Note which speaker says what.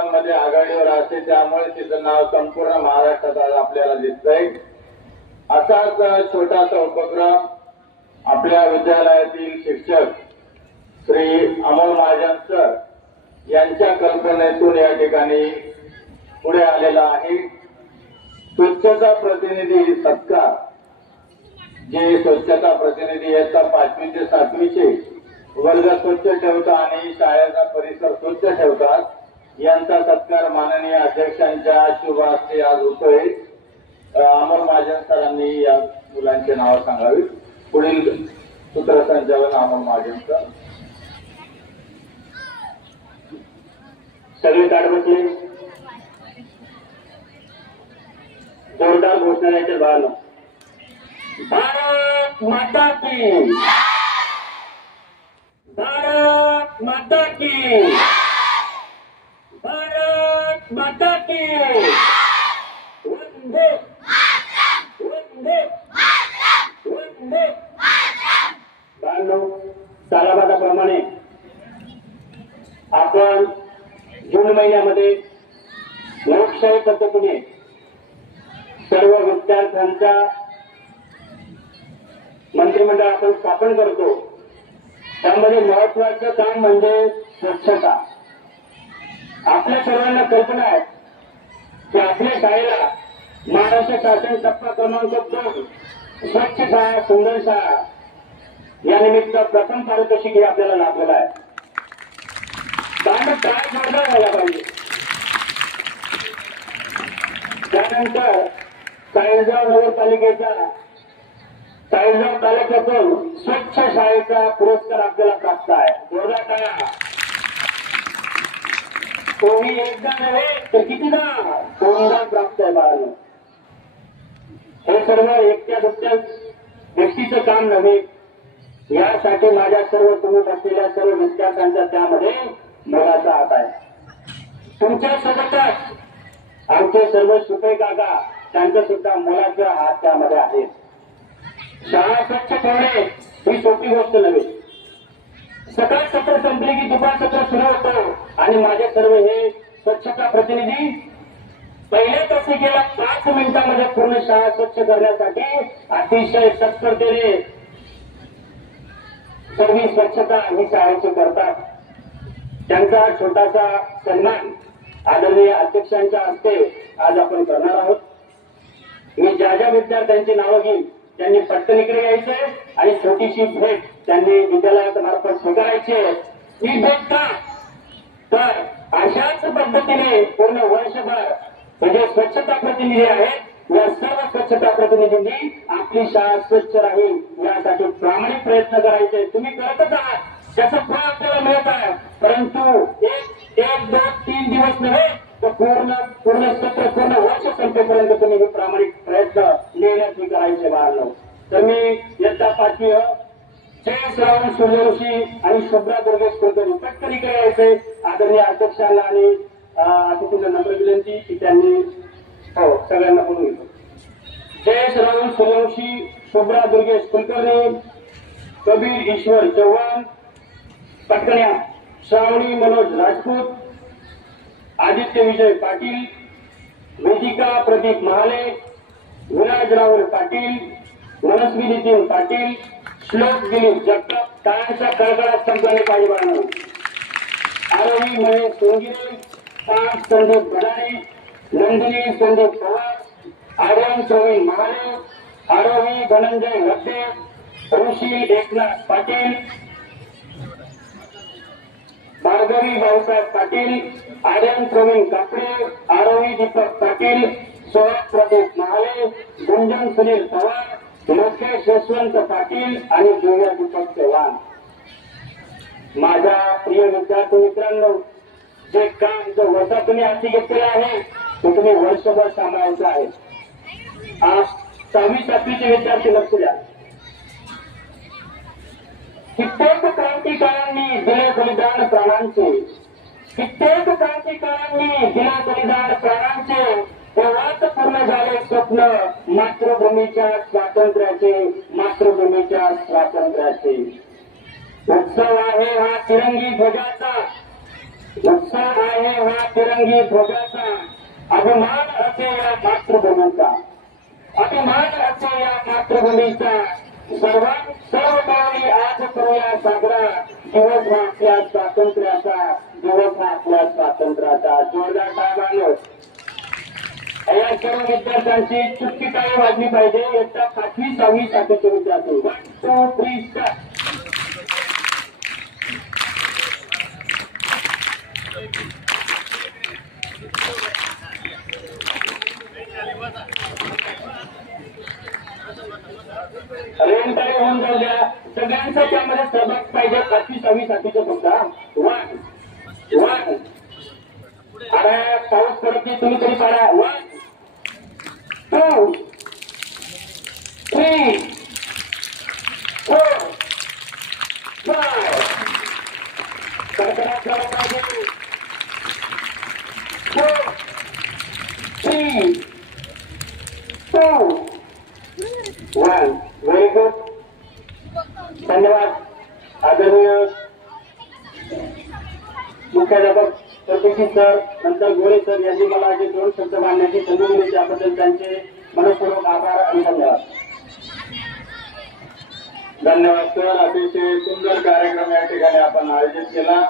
Speaker 1: उत्सवांमध्ये आघाडीवर असते त्यामुळे तिचं नाव संपूर्ण महाराष्ट्रात आज आपल्याला दिसतंय असाच छोटासा उपक्रम आपल्या विद्यालयातील शिक्षक श्री अमोल महाजन सर यांच्या कल्पनेतून या ठिकाणी पुढे आलेला आहे. स्वच्छता प्रतिनिधी सत्कार जे स्वच्छता प्रतिनिधी येतात पाचवी ते सातवीचे वर्ग स्वच्छ ठेवतात आणि शाळेचा परिसर स्वच्छ ठेवतात. यांचा सत्कार माननीय अध्यक्षांच्या शुभ हस्ते आज होतोय. अमर महाजन सरांनी या मुलांचे नाव सांगावी. पुढील सूत्रसंचालन अमर महाजन सर
Speaker 2: सगळे ताट बसले? जोरदार घोषणा द्यायच्या बाळांनो भारत माता की. भारत माता की. भारत माता की वंदे. वंदे. वंदे. बाळांनो सालाबादाप्रमाणे आपण जून महिन्यामध्ये लोकशाही पद्धतीने सर्व विद्यार्थ्यांच्या मंत्रिमंडळ आपण स्थापन करतो. त्यामध्ये महत्वाचं काम म्हणजे स्वच्छता. आपल्या सर्वांना कल्पना आहे की आपल्या शाळेला महाराष्ट्र शासन टप्पा क्रमांक दोन स्वच्छ शाळा सुंदर शाळा या निमित्त प्रथम पारितोषिक हे आपल्याला लाभलेलं आहे. त्यामुळे काय जोरदार व्हायला पाहिजे. त्यानंतर चाळीसगाव नगरपालिकेचा चाळीसगाव तालुक्यातून स्वच्छ शाळेचा पुरस्कार आपल्याला प्राप्त आहे. जोरदार टाळ्या कोणी एकदा नव्हे तर कितीदा दोनदा प्राप्त आहे हे सर्व एकट्या दुसऱ्या व्यक्तीचं काम नव्हे यासाठी माझ्या सर्व तुम्ही बसलेल्या सर्व विद्यार्थ्यांचा त्यामध्ये मोलाचा हात आहे तुमच्या सोबतच आमचे सर्व सुपे काका त्यांचा सुद्धा मोलाचा हात त्यामध्ये आहे शाळा स्वच्छ ठेवणे ही सोपी गोष्ट नव्हे सकाळ सत्र संपले की दुपार सत्र सुरू होतं. आणि माझे सर्व हे स्वच्छता प्रतिनिधी पहिल्या तासिकेला पाच मिनिटांमध्ये पूर्ण शाळा स्वच्छ करण्यासाठी अतिशय तत्परतेने सर्व स्वच्छता ही शाळेची करतात त्यांचा छोटासा सन्मान आदरणीय अध्यक्षांच्या हस्ते आज आपण करणार आहोत मी ज्या ज्या विद्यार्थ्यांची नावं घेईन त्यांनी पटकन इकडे यायचे आणि छोटीशी भेट त्यांनी विद्यालयात मार्फत स्वीकारायची आहे. ही भेट का तर अशाच पद्धतीने पूर्ण वर्षभर म्हणजे स्वच्छता प्रतिनिधी आहेत. या सर्व स्वच्छता प्रतिनिधींनी आपली शाळा स्वच्छ राहील यासाठी प्रामाणिक प्रयत्न करायचे. तुम्ही करतच आहात. त्याचं फळ आपल्याला मिळत आहे. परंतु एक एक दोन तीन दिवस नव्हे तर पूर्ण पूर्ण सत्र पूर्ण वर्ष संपेपर्यंत तुम्ही हे प्रामाणिक प्रयत्न नेहमी करायचे बाळांनो. तर मी यंदा पाचवी जय श्रावण सूर्यवंशी आणि शुभ्रा दुर्गेश कुलकर्णी पटकरी करायचे आदरणीय अध्यक्षांना आणि अतिथींना नम्र विनंती की त्यांनी हो सगळ्यांना बोलून घेतो जय श्रावण सूर्यवंशी शुभ्रा दुर्गेश कुलकर्णी कबीर ईश्वर चव्हाण पटकण्या श्रावणी मनोज राजपूत आदित्य विजय पाटील वेदिका प्रदीप महाले विराज राहुल पाटील मनस्वी नितीन पाटील श्लोक दिलीप जगताप टाळ्यांच्या कडकडात संपल्याने पाहिजे बाळांनो आरोही महेश सोंगिरे पाच संदीप भडारे नंदिनी संदीप पवार आर्यन प्रवीण महाले आरोही धनंजय गड्डे ऋषी एकनाथ पाटील भार्गवी भाऊसाहेब पाटील आर्यन प्रवीण कापडे आरोही दीपक पाटील सोहम प्रदीप महाले गुंजन सुनील पवार लोकेश यशवंत पाटील आणि जोया दीपक चव्हाण. माझ्या प्रिय विद्यार्थी मित्रांनो जे काम जो वसा तुम्ही हाती घेतलेला आहे ते तुम्ही वर्षभर सांभाळायचं आहे. आज सहावी सातवीचे विद्यार्थी लक्ष द्या. कित्येक क्रांतिकारांनी दिले बलिदान प्राणांचे कित्येक क्रांतिकारांनी दिले बलिदान प्राणांचे तेव्हाच पूर्ण झाले स्वप्न मातृभूमीच्या स्वातंत्र्याचे मातृभूमीच्या स्वातंत्र्याचे. उत्सव आहे हा तिरंगी ध्वजाचा उत्साह आहे हा तिरंगी ध्वजाचा अभिमान असे या मातृभूमीचा. अभिमान असे या मातृभूमीचा. सर्वात सर्व पावली आज करूया साजरा. दिवस हा आपल्या स्वातंत्र्याचा. दिवस हा आपल्या स्वातंत्र्याचा. जोरदार साहेबांनो या सर्व विद्यार्थ्यांची चुटकी टाळी वाजली पाहिजे. एकदा पाचवी सहावी साठीचे विद्यार्थी. वन टू थ्री स्टार्ट सगळ्यांचा त्यामध्ये सहभाग पाहिजे पाचवी सहावी साठीचे फक्त वन वन अरे पाऊस पडत नाही तुम्ही तरी पाडा one two three four five कडकडाट झाला पाहिजे four three two one very good धन्यवाद आदरणीय मुख्याध्यापक सर नंतर गोरे सर यांनी मला जे दोन शब्द मांडण्याची संधी दिली त्याबद्दल त्यांचे मनपूर्वक आभार आणि धन्यवाद
Speaker 1: धन्यवाद सर. अतिशय सुंदर कार्यक्रम या ठिकाणी आपण आयोजित केला.